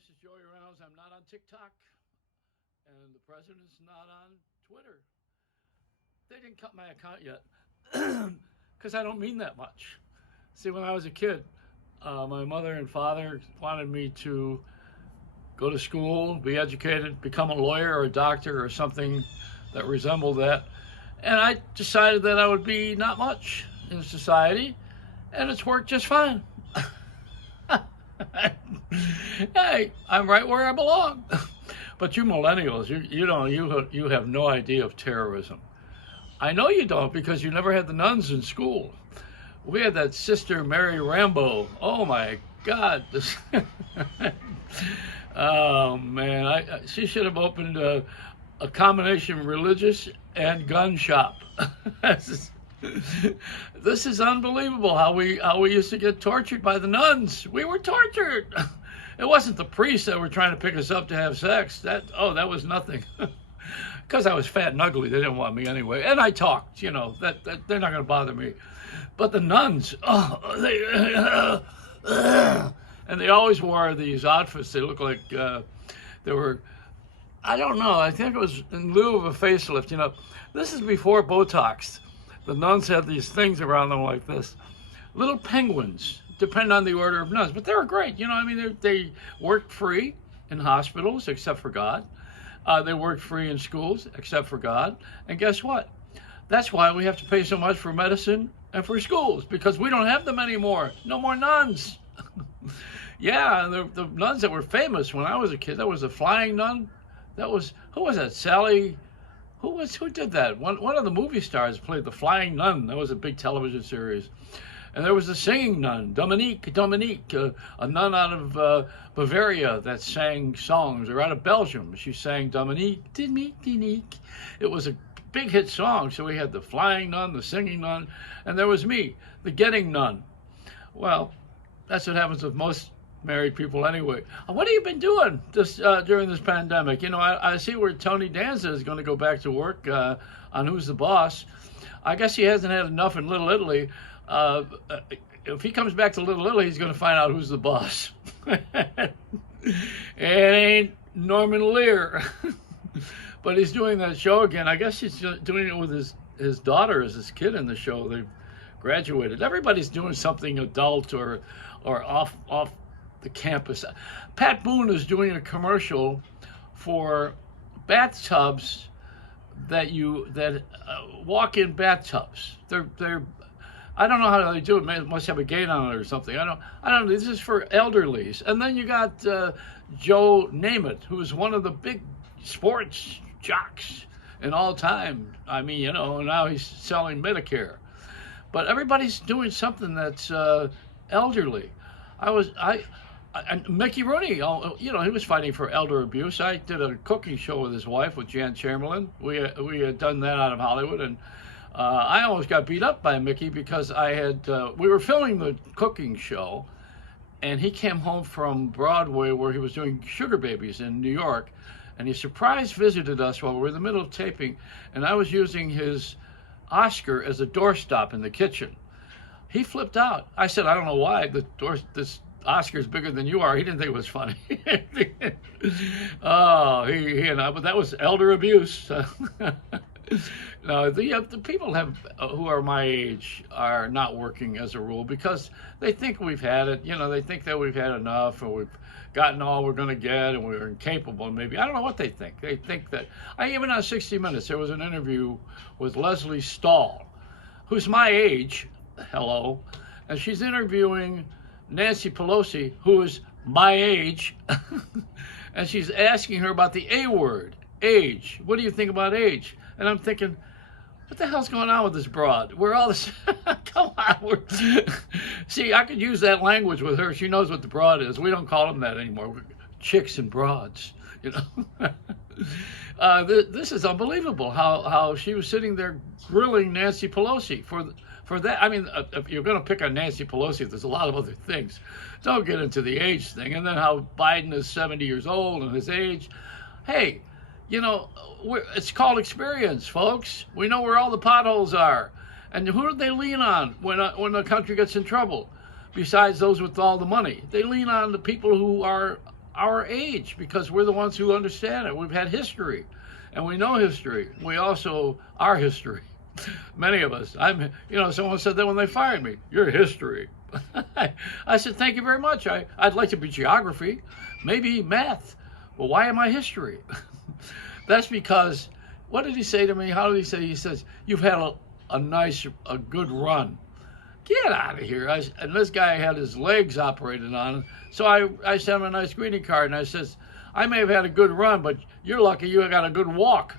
this is Joey Reynolds. I'm not on TikTok, and the president's not on Twitter. They didn't cut my account yet because I don't mean that much. See, when I was a kid, my mother and father wanted me to go to school, be educated, become a lawyer or a doctor or something that resembled that. And I decided that I would be not much in society, and it's worked just fine. Hey, I'm right where I belong. But you millennials, you have no idea of terrorism. I know you don't because you never had the nuns in school. We had that sister Mary Rambo. Oh my God! Oh man, she should have opened a combination religious and gun shop. This is unbelievable how we used to get tortured by the nuns. We were tortured. It wasn't the priests that were trying to pick us up to have sex. That was nothing. Because I was fat and ugly, they didn't want me anyway. And I talked, that they're not going to bother me. But the nuns, and they always wore these outfits. They looked like they were, I don't know, I think it was in lieu of a facelift. This is before Botox. The nuns had these things around them like this. Little penguins, depending on the order of nuns. But they were great. They worked free in hospitals, except for God. They worked free in schools, except for God. And guess what? That's why we have to pay so much for medicine and for schools, because we don't have them anymore. No more nuns. Yeah, the nuns that were famous when I was a kid, that was a flying nun. Who was that? Sally, who did that? One of the movie stars played the flying nun. That was a big television series. And there was the singing nun, Dominique, a nun out of Bavaria that sang songs, or out of Belgium. She sang Dominique. It was a big hit song. So we had the flying nun, the singing nun, and there was me, the getting nun. Well, that's what happens with most married people anyway. What have you been doing during this pandemic? I see where Tony Danza is going to go back to work on Who's the Boss. I guess he hasn't had enough in Little Italy. If he comes back to Little Italy, he's going to find out who's the boss. It ain't Norman Lear. But he's doing that show again. I guess he's doing it with his daughter as his kid in the show. They've graduated. Everybody's doing something adult or off the campus. Pat Boone is doing a commercial for bathtubs that walk-in bathtubs. They're I don't know how they do it. It must have a gate on it or something. I don't know. This is for elderlies. And then you got Joe Namath, who's one of the big sports jocks in all time. I mean, now he's selling Medicare. But everybody's doing something that's elderly. And Mickey Rooney, he was fighting for elder abuse. I did a cooking show with his wife, with Jan Chamberlain. We had done that out of Hollywood, and I almost got beat up by Mickey because we were filming the cooking show, and he came home from Broadway where he was doing Sugar Babies in New York, and he surprise visited us while we were in the middle of taping, and I was using his Oscar as a doorstop in the kitchen. He flipped out. I said, I don't know why this Oscar's bigger than you are. He didn't think it was funny. Oh, he and I, but that was elder abuse. No, the people who are my age are not working as a rule because they think we've had it. They think that we've had enough, or we've gotten all we're going to get, and we're incapable. Maybe I don't know what they think. They think that. Even on 60 Minutes, there was an interview with Leslie Stahl, who's my age. Hello, and she's interviewing Nancy Pelosi, who is my age, and she's asking her about the A word, age. What do you think about age? And I'm thinking, what the hell's going on with this broad? We're all this. Come on. See, I could use that language with her. She knows what the broad is. We don't call them that anymore. We're chicks and broads, This is unbelievable how she was sitting there grilling Nancy Pelosi for that. I mean, if you're going to pick on Nancy Pelosi, there's a lot of other things. Don't get into the age thing. And then how Biden is 70 years old and his age. Hey, it's called experience, folks. We know where all the potholes are. And who do they lean on when the country gets in trouble? Besides those with all the money, they lean on the people who are our age because we're the ones who understand it. We've had history, and we know history. We also are history. Many of us. Someone said that when they fired me. You're history. I said, thank you very much. I'd like to be geography, maybe math. Well, why am I history? That's because, what did he say to me? How did he say? He says, you've had a good run. Get out of here. And this guy had his legs operated on. So I sent him a nice greeting card, and I says, I may have had a good run, but you're lucky you got a good walk.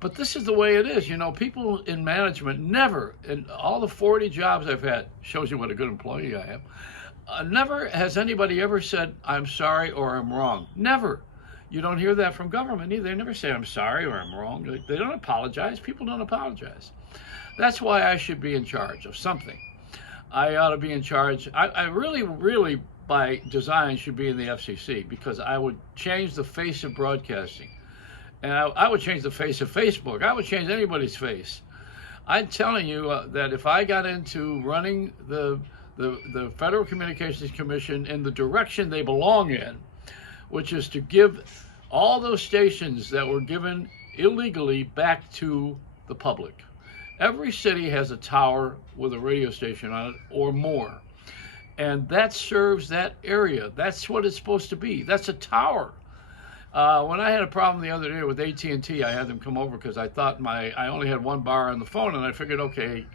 But this is the way it is. People in management never, in all the 40 jobs I've had, shows you what a good employee I am, never has anybody ever said, I'm sorry or I'm wrong. Never. You don't hear that from government either. They never say, I'm sorry or I'm wrong. They don't apologize. People don't apologize. That's why I should be in charge of something. I ought to be in charge. I really, really, by design, should be in the FCC because I would change the face of broadcasting. And I would change the face of Facebook. I would change anybody's face. I'm telling you that if I got into running the Federal Communications Commission in the direction they belong in, which is to give all those stations that were given illegally back to the public. Every city has a tower with a radio station on it or more. And that serves that area. That's what it's supposed to be. That's a tower. When I had a problem the other day with AT&T, I had them come over because I thought I only had one bar on the phone, and I figured, okay,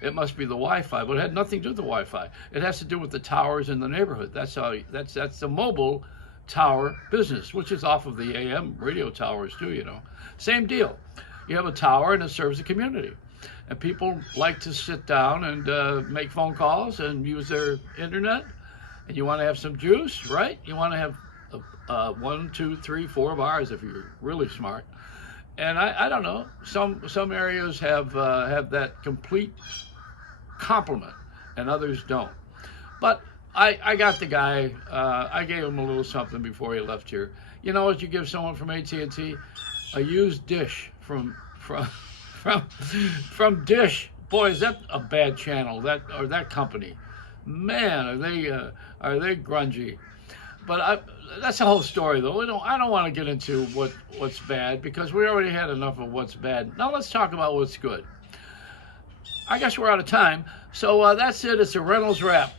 it must be the Wi-Fi, but it had nothing to do with the Wi-Fi. It has to do with the towers in the neighborhood. That's the mobile tower business, which is off of the AM radio towers too. Same deal. You have a tower and it serves the community, and people like to sit down and make phone calls and use their internet. And you want to have some juice, right? You want to have 1, 2, 3, 4 bars if you're really smart. And I don't know. Some areas have that complete complement, and others don't. But I got the guy. I gave him a little something before he left here. You know what you give someone from AT&T? A used dish from Dish. Boy, is that a bad channel? That company. Man, are they grungy? But that's the whole story, though. I don't want to get into what's bad because we already had enough of what's bad. Now let's talk about what's good. I guess we're out of time, so that's it. It's a Reynolds Wrap.